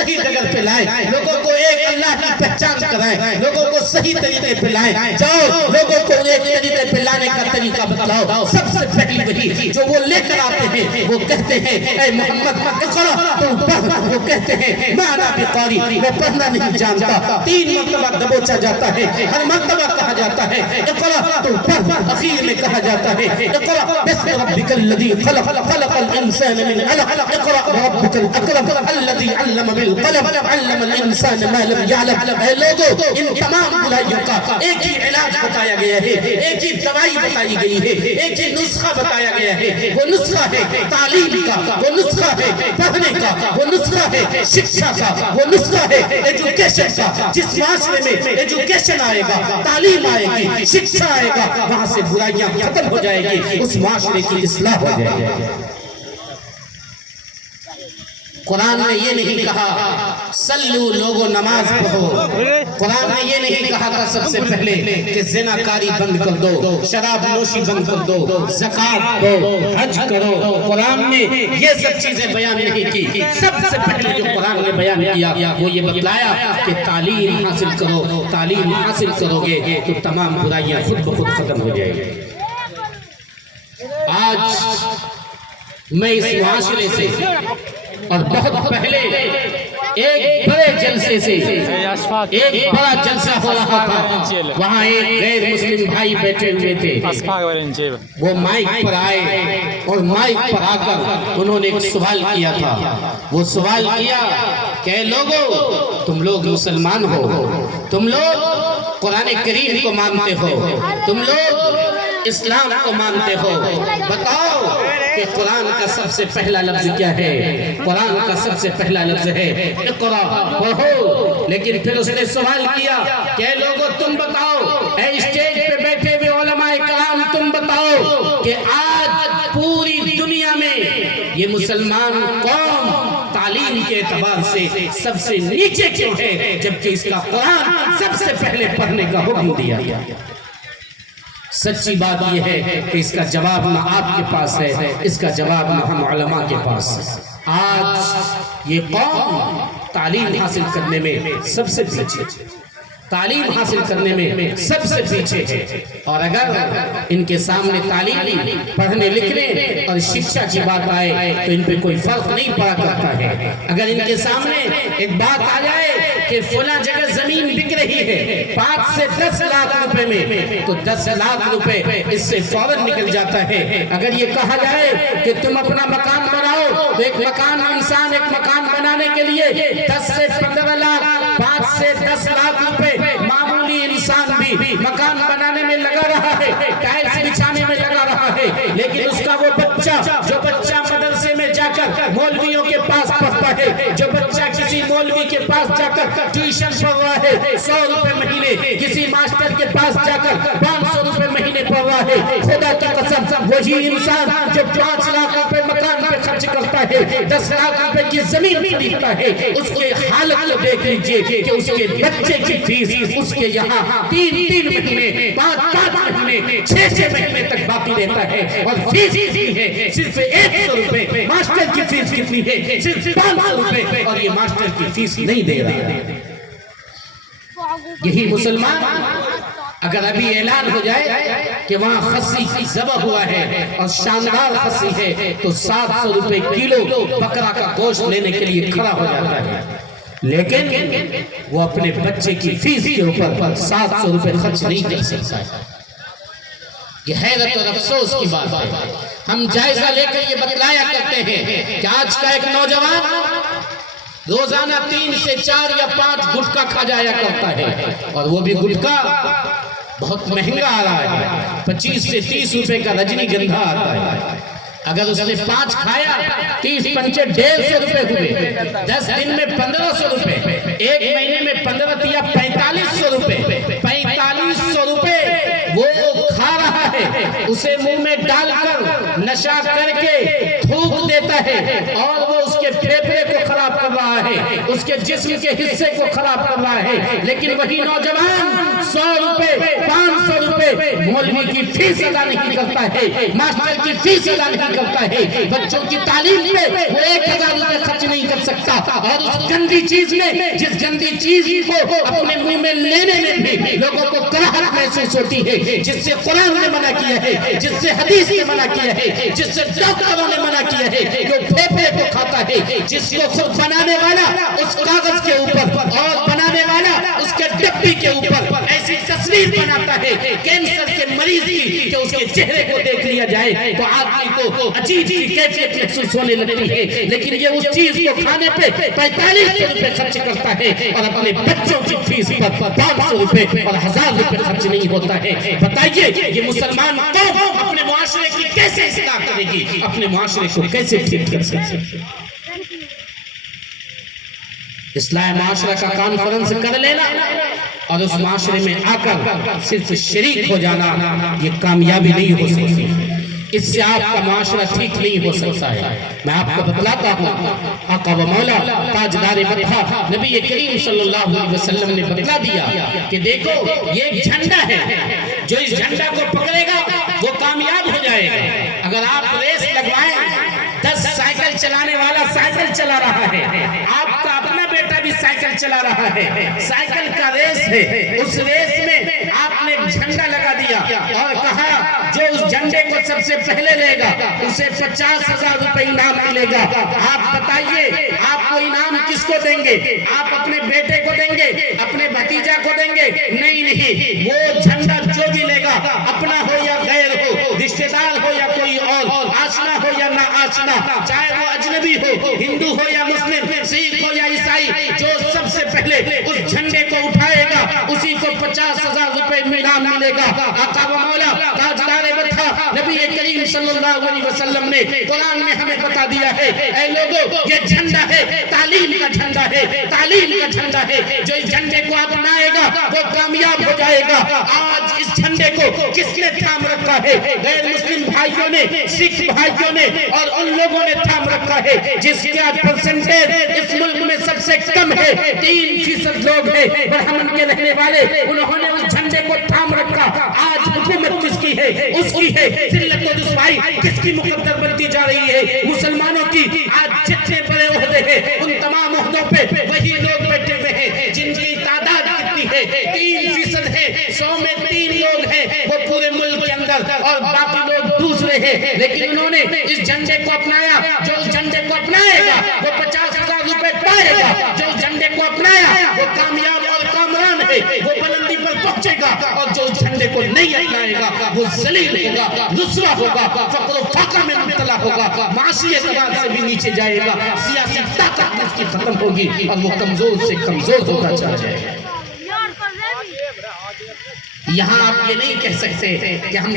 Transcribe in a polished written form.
صحیح جگہ پہ لائیں، لوگوں کو ایک اللہ کی پہچان کرائیں، لوگوں کو صحیح طریقے پہ لائیں، جاؤ لوگوں کو ایک طریقے پہ لانے کا طریقہ بتلاؤ۔ سب سے پہلی وہی جو وہ لے کر آتے ہیں، وہ کہتے ہیں اے محمد اقرا تو پڑھ، وہ کہتے ہیں میں انا بقاری، میں پڑھنا نہیں جانتا۔ 3 مرتبہ دبوچا جاتا ہے، ہر مرتبہ کہا جاتا ہے اقرا تو پڑھ، اخیر میں کہا جاتا ہے اقرا بسم ربک الذی خلق، خلق الانسان من علق، اقرا وربک الاکرم الذی علم بالقلم، علم الانسان ما لم يعلم۔ اے لوگوں، ان تمام برائیوں کا ایک ہی علاج بتایا گیا ہے، ایک ہی دوائی بتائی گئی ہے، ایک ہی نسخہ بتایا گیا ہے۔ وہ نسخہ ہے تعلیم کا، وہ نسخہ ہے پڑھنے کا، وہ نسخہ ہے شکشا کا، وہ نسخہ ہے ایجوکیشن کا۔ جس معاشرے میں ایجوکیشن آئے گا، تعلیم آئے گی، شکشا آئے گا، وہاں سے برائیاں ختم ہو جائے گی، اس معاشرے کی اصلاح ہو جائے گی۔ قرآن نے یہ نہیں کہا سلو لوگوں نماز پڑھو، قرآن نے یہ نہیں کہا تھا سب سے پہلے کہ زناکاری بند کر دو، شراب نوشی بند کر دو، زکوٰۃ دو، حج کرو۔ قرآن نے یہ سب چیزیں بیان نہیں کی۔ سب سے پہلے جو قرآن نے بیان کیا وہ یہ بتلایا کہ تعلیم حاصل کرو، تعلیم حاصل کرو گے تو تمام برائیاں خود بخود ختم ہو جائیں گی۔ آج میں اس معاشرے سے اور بہت پہلے ایک بڑے جلسے سے ایک بڑا جلسہ ہو رہا تھا، وہاں ایک غیر مسلم بھائی بیٹھے ہوئے تھے، وہ مائک پر آئے اور مائک پر آ کر انہوں نے ایک سوال کیا تھا۔ وہ سوال کیا کہ اے لوگو، تم لوگ مسلمان ہو، تم لوگ قرآن کریم کو مانتے ہو، تم لوگ اسلام کو مانتے ہو، بتاؤ کہ قرآن کا سب سے پہلا لفظ کیا ہے؟ قرآن کا سب سے پہلا لفظ ہے اقرا، پڑھو۔ لیکن پھر اس نے سوال کیا کہ اے لوگوں تم بتاؤ، اے اسٹیج پہ بیٹھے ہوئے علماء کرام تم بتاؤ کہ آج پوری دنیا میں یہ مسلمان قوم تعلیم کے اعتبار سے سب سے نیچے کیوں ہے، جبکہ اس کا قرآن سب سے پہلے پڑھنے کا حکم دیا گیا؟ سچی بات یہ ہے کہ اس کا جواب نہ آپ کے پاس ہے، اس کا جواب نہ ہم علماء کے پاس ہے۔ آج یہ قوم تعلیم حاصل کرنے میں سب سے پیچھے، تعلیم حاصل کرنے میں سب سے پیچھے ہے، اور اگر ان کے سامنے تعلیم، پڑھنے لکھنے اور شکشا کی بات آئے تو ان پہ کوئی فرق نہیں پڑا کرتا ہے۔ اگر ان کے سامنے ایک بات آ جائے کہ فلاں جگہ زمین بک رہی ہے 5 سے 10 لاکھ روپے میں، تو 10 لاکھ روپے اس سے فوراً نکل جاتا ہے۔ اگر یہ کہا جائے کہ تم اپنا مکان بناؤ تو ایک مکان انسان ایک مکان بنانے کے لیے 10 سے 15 لاکھ، 5 سے 10 لاکھ روپے معمولی انسان بھی مکان بنانے میں لگا رہا ہے، ٹائلز بچھانے میں لگا رہا ہے، لیکن اس کا وہ بچہ جو بچہ مدرسے میں جا کر مولویوں کے پاس پڑھتا ہے، جو بچہ کسی مولوی کے پاس جا کر ٹیوشن پڑھ رہا ہے 100 روپے مہینے، کسی ماسٹر کے پاس جا کر 500 روپے مہینے پڑھ رہا ہے، خدا کی قسم وہی انسان جو 5 لاکھ روپے مکان پہ خرچ کرتا ہے، 10 لاکھ روپے کی زمین خریدتا ہے، اس کے حالت کو دیکھ لیجئے کہ اس کے بچے کی فیس اس کے یہاں 3 مہینے، 5 مہینے، 6 مہینے تک باقی رہتا ہے، اور فیس کتنی ہے؟ صرف 100 روپے۔ ماسٹر کی فیس کتنی ہے؟ صرف 500 روپے، اور یہ ماسٹر کی فیس نہیں دے رہا ہے۔ یہی مسلمان اگر ابھی اعلان ہو جائے کہ وہاں خصی ذبح ہوا ہے اور شاندار خصی ہے تو 700 روپے کلو بکرا کا گوشت لینے کے لیے کھڑا ہو جاتا ہے، لیکن وہ اپنے بچے کی فیس کے اوپر 700 روپے خرچ نہیں کر سکتا ہے۔ یہ حیرت اور افسوس کی بات ہے۔ ہم جائزہ لے کر یہ بتلایا کرتے ہیں کہ آج کا ایک نوجوان روزانہ 3 سے 4 یا 5 گٹکا کھا جایا کرتا ہے، اور وہ بھی گٹکا بہت مہنگا آ رہا ہے، 25 سے 30 روپے کا رجنی گندھا آتا ہے۔ اگر اس نے 5 کھایا 30 پنچے 150 روپے ہوئے، 10 دن میں 1500 روپے، 1 مہینے میں 15 یا 4500 روپے، 4500 روپے وہ کھا رہا ہے، اسے منہ میں ڈال کر نشہ کر کے تھوک دیتا ہے، اور وہ اس کے پھیپھڑے کو خراب کر رہا ہے، اس کے جسم کے حصے کو خراب کر رہا ہے، لیکن وہی نوجوان 100 روپے 500 روپے مولوی کی فیس ادا نہیں کرتا ہے، ماسٹر کی فیس ادا نہیں کرتا ہے، بچوں کی تعلیم پہ وہ 1000 روپے خرچ نہیں کر سکتا، اور اس گندی چیز میں، جس گندی چیز کو اپنے منہ میں لینے میں بھی لوگوں کو کراہت محسوس ہوتی ہے، جس سے قرآن نے منع کیا ہے، جس سے حدیث نے منع کیا ہے، جس سے ڈاکٹروں نے منع کیا ہے کہ وہ پھیپھڑے کو کھاتا ہے، جس کو خود بنانے والا اس کاغذ کے اوپر اور بنانے والا اس کے ڈبی کے اوپر ایسی تصویر بناتا ہے کینسر کے مریض کی کہ اس کے چہرے کو دیکھ لیا جائے تو آدمی کو عجیب سی کیفیت محسوس ہونے لگتی ہے، لیکن یہ اس چیز کو کھانے پہ 4500 روپے خرچ کرتا ہے اور اپنے بچوں کی فیس پر 500 روپے اور 1000 روپے خرچ نہیں ہوتا ہے۔ بتائیے یہ مسلمان قوم اپنے معاشرے کی کیسے اصلاح کرے گی، اپنے معاشرے کو کیسے ٹھیک کر سکتے ہیں؟ اصلاح معاشرہ کا کانفرنس کر لینا اور اس معاشرے میں آ کر صرف شریک ہو جانا یہ کامیابی نہیں ہو سکتی، اس سے آپ کا معاشرہ ٹھیک نہیں ہو سکتا ہے۔ میں آپ کو بتلاتا ہوں، آقا و مولا تاجدار مدح نبی کریم صلی اللہ علیہ وسلم نے بتلا دیا کہ دیکھو یہ ایک جھنڈا ہے، جو اس جھنڈا کو پکڑے گا وہ کامیاب ہو جائے گا۔ اگر آپ ریس لگوائیں، 10 سائیکل چلانے والا سائیکل چلا رہا ہے، آپ کا اپنا بیٹا بھی سائیکل چلا رہا ہے، سائیکل کا ریس ہے، اس ریس میں آپ نے جھنڈا لگا دیا اور کہا جو اس جھنڈے کو سب سے پہلے لے گا اسے 50,000 روپے انعام ملے گا۔ آپ بتائیے آپ وہ انعام کس کو دیں گے؟ آپ اپنے بیٹے کو دیں گے، اپنے بھتیجا کو دیں گے؟ نہیں، وہ جھنڈا جو بھی لے گا، اپنا ہو یا غیر ہو، رشتہ دار ہو یا کوئی اور، آشنا ہو یا نہ آشنا، چاہے وہ اجنبی ہو، ہندو ہو یا مسلم، سکھ ہو یا عیسائی، جو سب سے پہلے اس جھنڈے کو اٹھائے گا اسی کو 50,000 روپے انعام ملے گا۔ آقا و مولا تاجدار مدح نبی کریم صلی اللہ علیہ وسلم نے قرآن میں ہمیں بتا دیا ہے، اے لوگوں یہ جھنڈا ہے، تعلیم کا جھنڈا ہے، تعلیم کا جھنڈا ہے، جو اس جھنڈے کو اپنائے گا وہ کامیاب ہو جائے گا۔ آج اس جھنڈے کو کس نے تھام رکھا ہے؟ غیر مسلم بھائیوں نے، سکھ بھائیوں نے اور ان لوگوں نے تھام رکھا ہے جس کے آج پرسنٹیج اس ملک میں سب سے کم ہے، 3% لوگ ہیں برہمن کے رہنے والے، انہوں نے اس جھنڈے کو تھام رکھا۔ آج حکومت کس کی ہے؟ اس کی ہے۔ ذلت و رسوائی کس کی مقدر بنتی جا رہی ہے؟ مسلمانوں کی۔ آج جتنے بڑے عہدے ہیں ان تمام عہدوں پہ وہی لوگ بیٹھے ہوئے ہیں جن کی تعداد کتنی ہے؟ 3% ہے، 100 میں 3 لوگ ہیں وہ پورے ملک کے اندر، اور باقی لوگ دوسرے ہیں، لیکن انہوں نے اس جھنڈے کو اپنایا۔ جو اس جھنڈے کو اپنائے گا وہ 50,000 روپے پائے گا، جو اس جھنڈے کو اپنایا وہ کامیاب اور کامران ہے، وہ بلندی پر پہنچے گا، اور جو اس جھنڈے کو نہیں اپنائے گا وہ ذلیل ہوگا، رسوا ہوگا، فقر و فاقہ میں مبتلا ہوگا، معاشی اعتبار سے بھی نیچے جائے گا، سیاسی طاقت بھی اس کی ختم ہوگی اور وہ کمزور سے کمزور ہوتا چلا جائے گا۔ یہاں آپ یہ نہیں کہہ سکتے کہ ہم